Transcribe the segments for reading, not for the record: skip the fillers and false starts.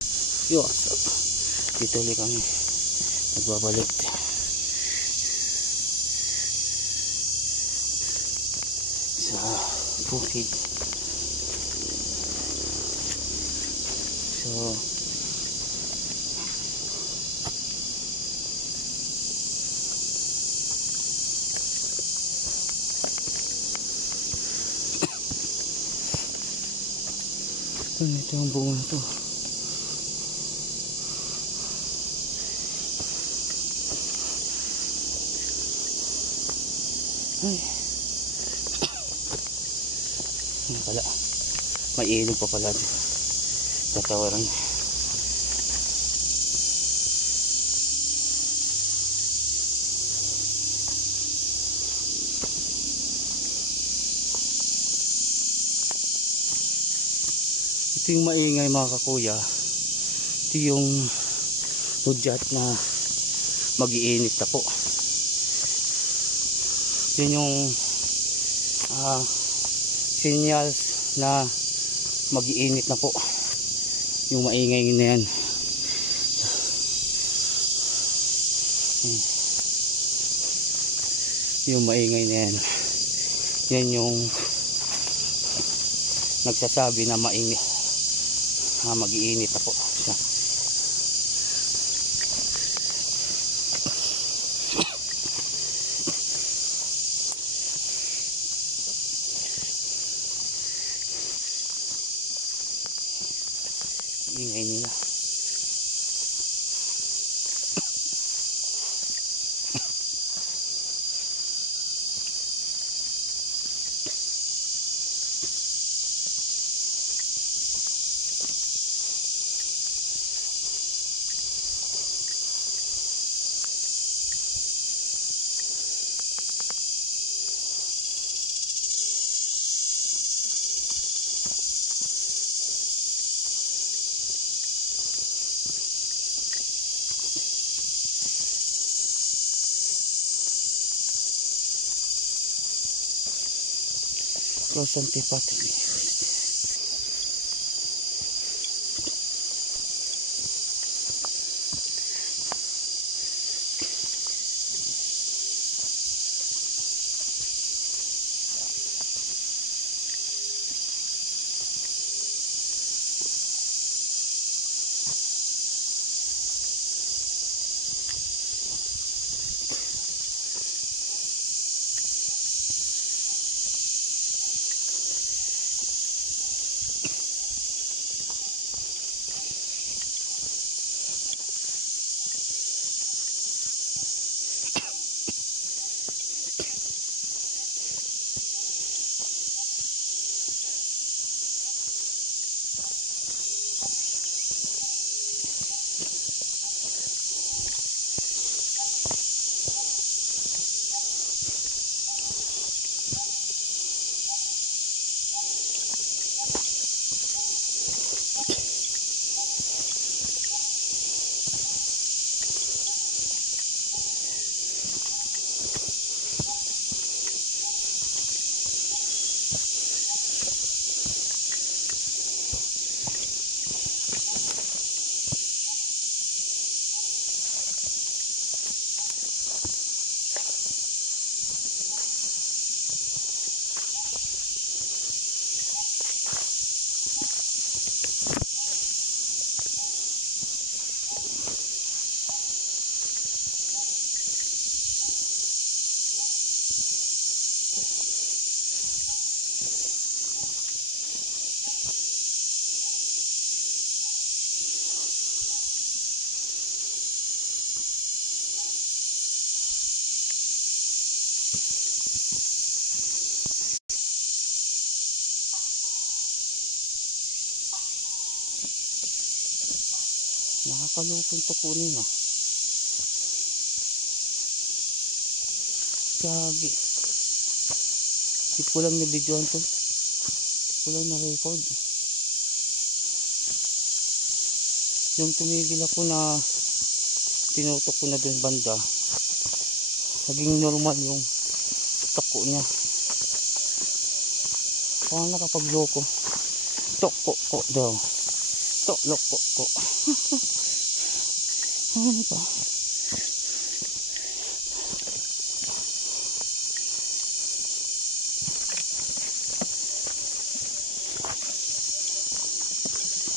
Yo, so, dito ulit kami nagbabalik sa bukid. So ito ang bunga na to. Ay, pala may ilog pa pala sa tawaran. Ito yung maingay mga kakuya. Ito yung hudyat na mag-iinit na po. Yun yung sinyals na mag-iinit na po yung maingay na yan. Yung maingay na yan, yan yung nagsasabi na maingay, mag-iinit na po siya. Ingay nila. Los antipáticos. Nakakalupin to kunin ah. Grabe. Hindi ko lang na-videoan to. Hindi ko lang na-record. Nung tumigil ako na tinutok ko na dun banda, naging normal yung tako niya. Parang nakapagloko. Toko ko daw. To, loko ko. Ano ba?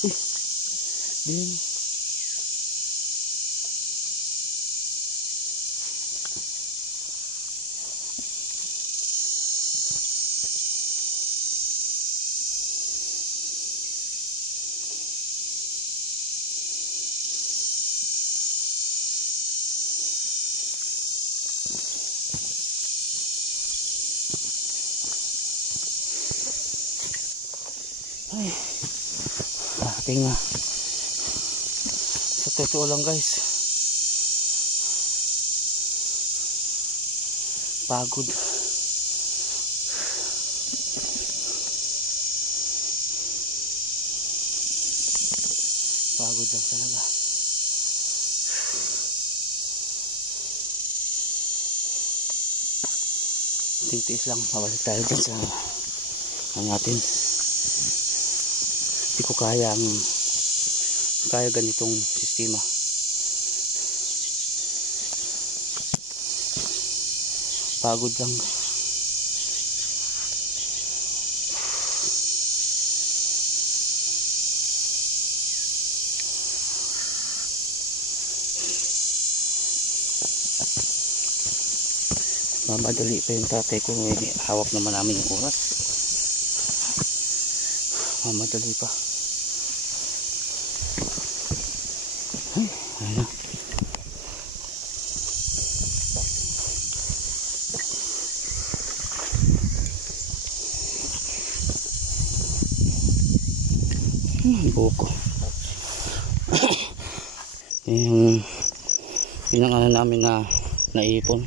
Uy, din. Ay, ating nga. Sa totoo lang guys, pagod. Pagod lang talaga. Tintiis lang, mabalik tayo dyan sa natin. Hindi ko kaya ganitong sistema. Pagod lang. Mamadali pa yung tatay ko, hawak naman namin yung oras. Mamadali pa. Ay, ayun na. Buko. Yung pinangano namin na naipon.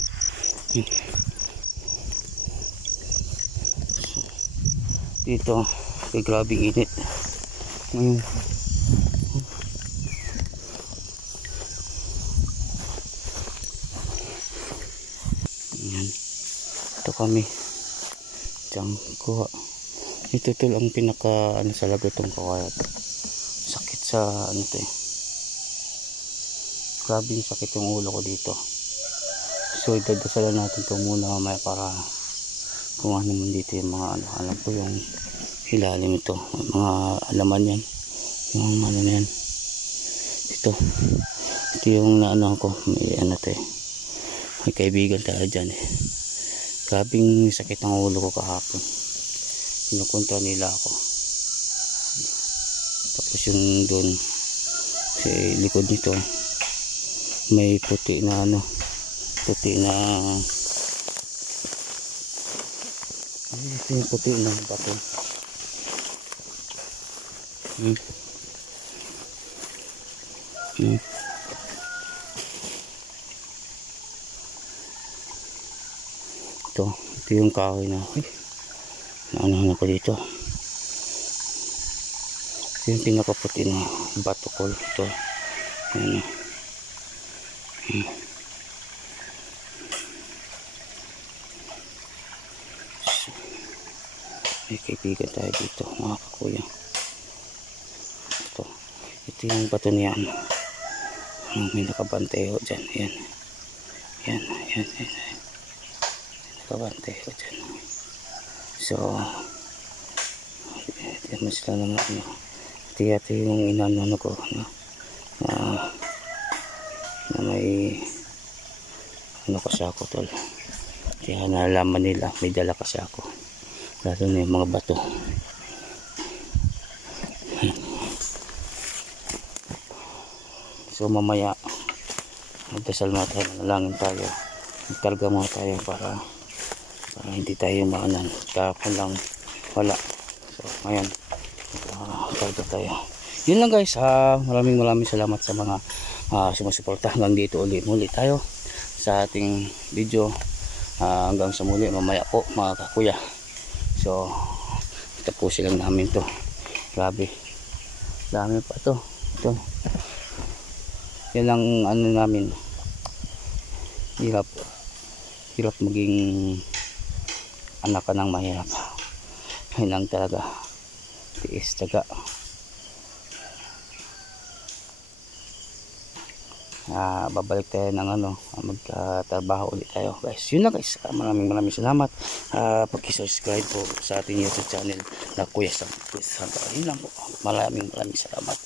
Dito, may grabing init. Ngayon. Ayan. Ito kami. Diyan kuha. Ito tol ang pinaka ano sa lagat itong kawayat. Sakit sa ano to eh. Grabing sakit yung ulo ko dito. So idadasalan natin ito muna mamaya para kung ano naman dito yung mga ano. Alam ko yung ilalim ito. Mga alaman yan. Yung ano na yan. Ito yung naano ko. May ano to eh. May kaibigan tayo dyan eh. Grabing sakit ang ulo ko kahapon. Pinukunta nila ako. Tapos yung doon sa likod nito may puti na ano. Puti na ito yung puti na bato. Ito yung kahoy na ano ko dito. Ito yung pinakaputi na bato ko ito. Ayan. May kaibigan tayo dito mga kakuya. Ito yung bato niyan. May nakabantay ho dyan. Ayan. Ayan. Ayan. Ayan. Nakabantay ho dyan. So ito mo sila naman ano. Ito yung inano ko na may ano kasi ako tol. Kaya nalaman nila may dala kasi ako. Lalo na yung mga bato. So mamaya magdasal muna tayo, manalangin tayo, magkarga muna tayo para hindi tayo maanan. Kahapon lang wala. So ngayon karga tayo. Yun lang guys. Maraming salamat sa mga sumusuporta. Hanggang dito muli tayo sa ating video. Hanggang sa muli mamaya po mga kakuya. So tapusin lang namin to. Grabe dami pa to. Ito yan lang ano namin. Hirap maging anak ka ng mahirap. Yun lang talaga. Tiis taga. babalik tayo ng magtatrabaho ulit tayo guys. Yun lang guys, maraming salamat pag-subscribe po sa ating YouTube channel na Kuya Sam. Yun lang po, maraming salamat.